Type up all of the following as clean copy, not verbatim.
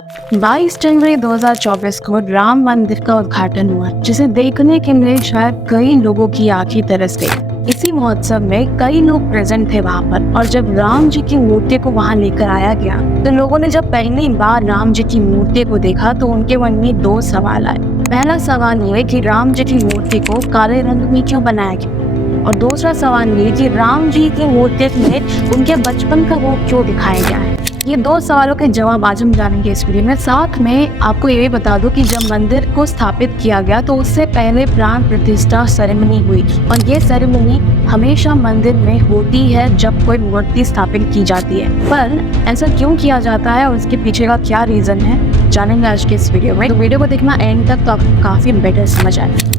22 जनवरी 2024 को राम मंदिर का उद्घाटन हुआ, जिसे देखने के लिए शायद कई लोगों की आंखें तरस गई। इसी महोत्सव में कई लोग प्रेजेंट थे वहां पर, और जब राम जी की मूर्ति को वहां लेकर आया गया तो लोगों ने जब पहली बार राम जी की मूर्ति को देखा तो उनके मन में दो सवाल आए। पहला सवाल ये कि राम जी की मूर्ति को काले रंग में क्यों बनाया गया, और दूसरा सवाल ये कि राम जी की मूर्ति में उनके बचपन का रूप क्यों दिखाया गया है। ये दो सवालों के जवाब आज हम जानेंगे इस वीडियो में। साथ में आपको ये भी बता दूं कि जब मंदिर को स्थापित किया गया तो उससे पहले प्राण प्रतिष्ठा सेरेमनी हुई, और ये सेरेमनी हमेशा मंदिर में होती है जब कोई मूर्ति स्थापित की जाती है। पर ऐसा क्यों किया जाता है और उसके पीछे का क्या रीजन है, जानेंगे आज के इस वीडियो में। तो वीडियो को देखना एंड तक तो आपको काफी बेटर समझ आएगा।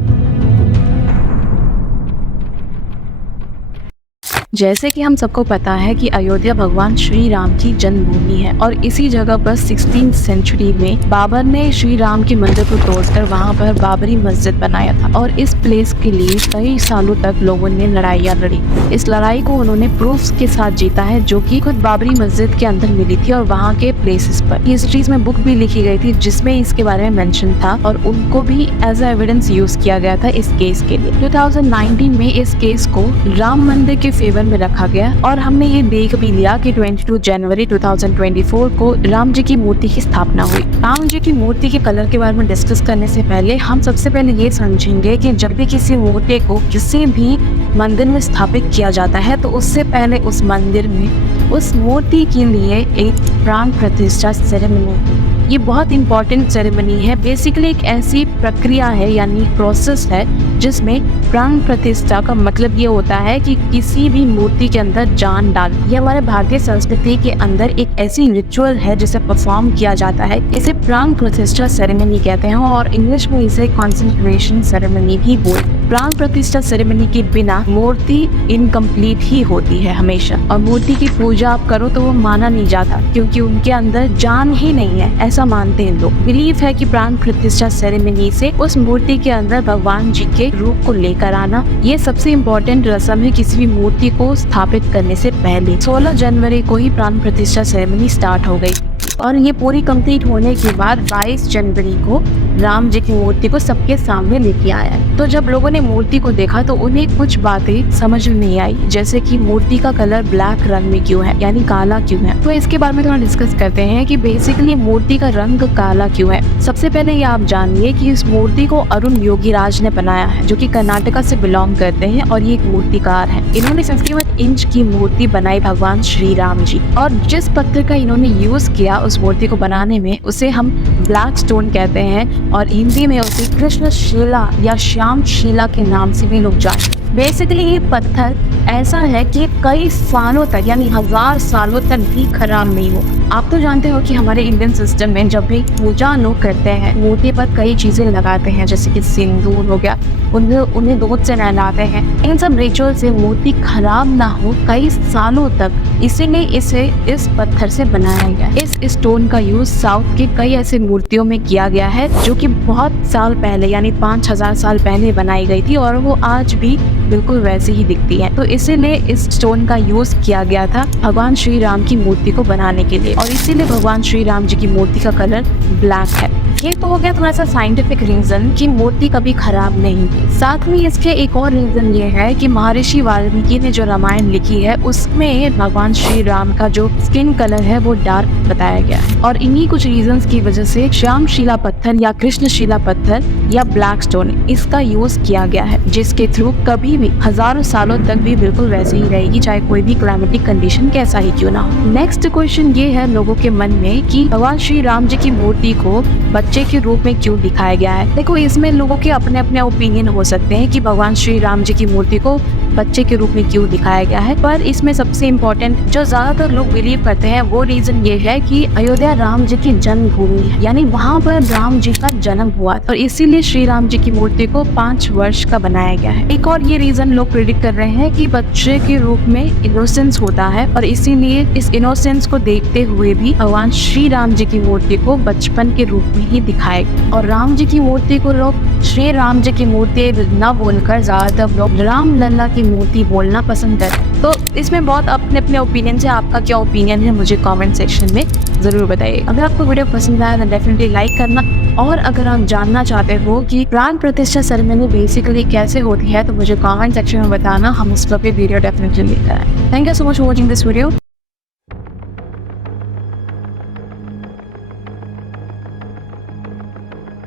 जैसे कि हम सबको पता है कि अयोध्या भगवान श्री राम की जन्मभूमि है, और इसी जगह पर 16वीं सेंचुरी में बाबर ने श्री राम के मंदिर को तोड़कर वहां पर बाबरी मस्जिद बनाया था, और इस प्लेस के लिए कई सालों तक लोगों ने लड़ाइयाँ लड़ी। इस लड़ाई को उन्होंने प्रूफ्स के साथ जीता है, जो कि खुद बाबरी मस्जिद के अंदर मिली थी और वहाँ के प्लेसेस पर। हिस्ट्रीज में बुक भी लिखी गई थी जिसमें इसके बारे में मेंशन था, और उनको भी एज ए एविडेंस यूज किया गया था इस केस के लिए। 2019 में इस केस को राम मंदिर के फेवर में रखा गया, और हमने ये देख भी लिया कि 22 जनवरी 2024 को राम जी की मूर्ति की स्थापना हुई। राम जी की मूर्ति के कलर के बारे में डिस्कस करने से पहले हम सबसे पहले ये समझेंगे कि जब भी किसी मूर्ति को किसी भी मंदिर में स्थापित किया जाता है तो उससे पहले उस मंदिर में उस मूर्ति के लिए एक प्राण प्रतिष्ठा सेरेमनी, ये बहुत इंपॉर्टेंट सेरेमनी है। बेसिकली एक ऐसी प्रक्रिया है यानी प्रोसेस है जिसमें प्राण प्रतिष्ठा का मतलब ये होता है कि किसी भी मूर्ति के अंदर जान डाल। ये हमारे भारतीय संस्कृति के अंदर एक ऐसी रिचुअल है जिसे परफॉर्म किया जाता है। इसे प्राण प्रतिष्ठा सेरेमनी कहते हैं, और इंग्लिश में इसे कॉन्सेंट्रेशन सेरेमनी भी बोलते हैं। प्राण प्रतिष्ठा सेरेमनी के बिना मूर्ति इनकम्प्लीट ही होती है हमेशा, और मूर्ति की पूजा आप करो तो वो माना नहीं जाता क्योंकि उनके अंदर जान ही नहीं है, ऐसा मानते हैं लोग। बिलीव है कि प्राण प्रतिष्ठा सेरेमनी से उस मूर्ति के अंदर भगवान जी के रूप को लेकर आना, ये सबसे इम्पोर्टेंट रस्म है किसी भी मूर्ति को स्थापित करने से पहले। 16 जनवरी को ही प्राण प्रतिष्ठा सेरेमनी स्टार्ट हो गई, और ये पूरी कंप्लीट होने के बाद 22 जनवरी को राम जी की मूर्ति को सबके सामने लेके आया। तो जब लोगों ने मूर्ति को देखा तो उन्हें कुछ बातें समझ में नहीं आई, जैसे कि मूर्ति का कलर ब्लैक रंग में क्यों है, यानी काला क्यों है। तो इसके बारे में थोड़ा डिस्कस करते हैं कि बेसिकली मूर्ति का रंग काला क्यों है। सबसे पहले ये आप जानिए कि इस मूर्ति को अरुण योगीराज ने बनाया है, जो कि कर्नाटका से बिलोंग करते हैं, और ये एक मूर्तिकार है। इन्होंने 51 इंच की मूर्ति बनाई भगवान श्री राम जी, और जिस पत्थर का इन्होंने यूज किया उस मूर्ति को बनाने में उसे हम ब्लैक स्टोन कहते हैं, और हिंदी में उसे कृष्ण शिला या श्याम शिला के नाम से भी लोग जानते हैं। बेसिकली ये पत्थर ऐसा है कि कई सालों तक यानी 1000 सालों तक भी खराब नहीं हो। आप तो जानते हो कि हमारे इंडियन सिस्टम में जब भी पूजा लोग करते हैं मूर्ति पर कई चीजें लगाते हैं, जैसे कि सिंदूर हो गया, उन्हें दूध से नहलाते हैं। इन सब रिचुअल से मूर्ति खराब ना हो कई सालों तक, इसीलिए इसे इस पत्थर से बनाया गया। इस स्टोन का यूज साउथ के कई ऐसे मूर्तियों में किया गया है जो कि बहुत साल पहले यानी 5000 साल पहले बनाई गई थी, और वो आज भी बिल्कुल वैसे ही दिखती है। तो इसीलिए इस स्टोन का यूज किया गया था भगवान श्री राम की मूर्ति को बनाने के लिए, और इसीलिए भगवान श्री राम जी की मूर्ति का कलर ब्लैक है। ये तो हो गया थोड़ा सा साइंटिफिक रीजन कि मूर्ति कभी खराब नहीं थी। साथ में इसके एक और रीजन ये है कि महर्षि वाल्मीकि ने जो रामायण लिखी है उसमें भगवान श्री राम का जो स्किन कलर है वो डार्क बताया गया है, और इन्हीं कुछ रीजंस की वजह से श्याम शिला पत्थर या कृष्ण शिला पत्थर या ब्लैक स्टोन इसका यूज किया गया है, जिसके थ्रू कभी भी हजारों सालों तक भी बिल्कुल वैसे ही रहेगी, चाहे कोई भी क्लाइमेटिक कंडीशन कैसा ही क्यों ना हो। नेक्स्ट क्वेश्चन ये है लोगों के मन में कि भगवान श्री राम जी की मूर्ति को बच्चे के रूप में क्यों दिखाया गया है। देखो, इसमें लोगों के अपने अपने ओपिनियन हो सकते हैं कि भगवान श्री राम जी की मूर्ति को बच्चे के रूप में क्यों दिखाया गया है, पर इसमें सबसे इम्पोर्टेंट जो ज्यादातर लोग बिलीव करते हैं वो रीजन ये है कि अयोध्या राम जी की जन्मभूमि है, यानी वहाँ पर राम जी का जन्म हुआ, और इसीलिए श्री राम जी की मूर्ति को 5 वर्ष का बनाया गया है। एक और ये रीजन लोग प्रेडिक्ट कर रहे हैं कि बच्चे के रूप में इनोसेंस होता है, और इसीलिए इस इनोसेंस को देखते हुए भी भगवान श्री राम जी की मूर्ति को बचपन के रूप में ही दिखाएगा, और राम जी की मूर्ति को लोग श्री राम जी की मूर्ति न बोलकर ज्यादातर लोग राम लल्ला की मूर्ति बोलना पसंद करते हैं। तो इसमें बहुत अपने अपने ओपिनियन है, आपका क्या ओपिनियन है मुझे कमेंट सेक्शन में ज़रूर बताइए। अगर आपको वीडियो पसंद आया तो डेफिनेटली लाइक करना, और अगर आप जानना चाहते हो कि प्राण प्रतिष्ठा सेरेमनी बेसिकली कैसे होती है तो मुझे कमेंट सेक्शन में बताना, हम उस पर भी वीडियो डेफिनेटली लेकर आएँ। Thank you so much for watching this video.